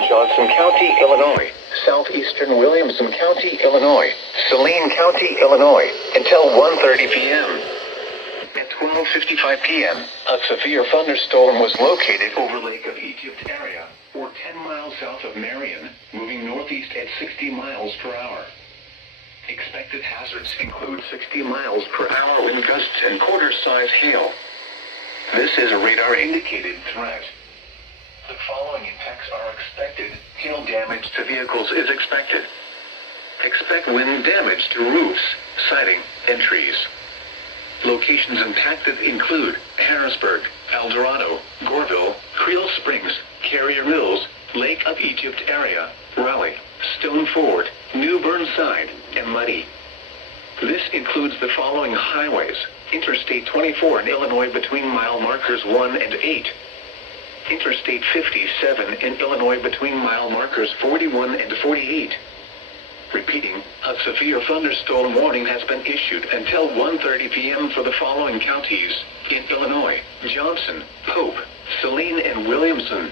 southeastern Johnson County, Illinois, southeastern Williamson County, Illinois, Saline County, Illinois, until 1:30 p.m. At 12:55 p.m., a severe thunderstorm was located over Lake of Egypt area, or 10 miles south of Marion, moving northeast at 60 miles per hour. Expected hazards include 60 miles per hour wind gusts and quarter-size hail. This is a radar-indicated threat. The following impacts are expected. Hail damage to vehicles is expected. Expect wind damage to roofs, siding, and trees. Locations impacted include Harrisburg, El Dorado, Goreville, Creel Springs, Carrier Mills, Lake of Egypt area, Raleigh, Stone Ford, New Burnside, and Muddy. This includes the following highways: Interstate 24 in Illinois between mile markers 1 and 8. Interstate 57 in Illinois between mile markers 41 and 48. Repeating, a severe thunderstorm warning has been issued until 1:30 p.m. for the following counties in Illinois: Johnson, Pope, Saline, and Williamson.